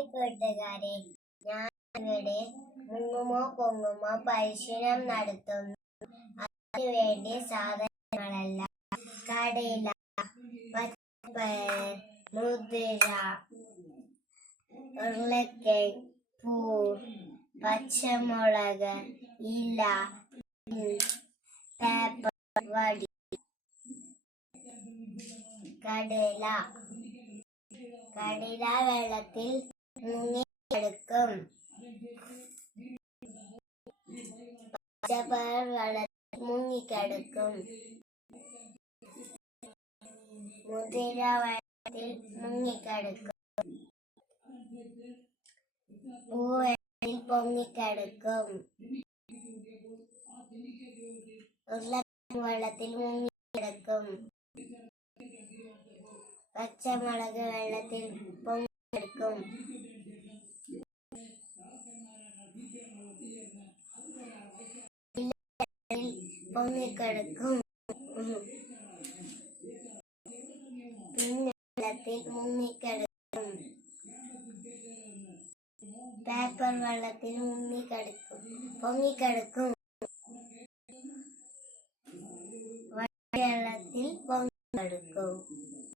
Hi കൂട്ടുകാരെ, ഞാൻ ഇവിടെ മുങ്ങുമോ പൊങ്ങുമോ പരിശീലനം നടത്തുന്നു. അതിനുവേണ്ടി സാധനങ്ങളെല്ലാം കടല, പച്ചപ്പയർ, മുതിര, ഉരുളക്കിഴങ്ങ്, പൂ, പച്ചമുളക്, ഇല, പേപ്പർ, വടി, കടല വെള്ളത്തിൽ മുങ്ങിക്കിടക്കും. പച്ചപ്പയർ വെള്ളത്തിൽ മുങ്ങിക്കിടക്കും. മുതിര വെള്ളത്തിൽ മുങ്ങിക്കിടക്കും. പൂ വെള്ളത്തിൽ പൊങ്ങിക്കിടക്കും. ഉരുളക്കിഴങ്ങ് വെള്ളത്തിൽ മുങ്ങിക്കിടക്കും. പച്ചമുളക് വെള്ളത്തിൽ പൊങ്ങിക്കിടക്കും. പൊങ്ങിക്കിടക്കും. പിന്നെ വെള്ളത്തിൽ മുങ്ങിക്കിടക്കും. പേപ്പർ വെള്ളത്തിൽ മുങ്ങിക്കിടക്കും, പൊങ്ങിക്കിടക്കും. വെള്ളത്തിൽ പൊങ്ങിക്കിടക്കും.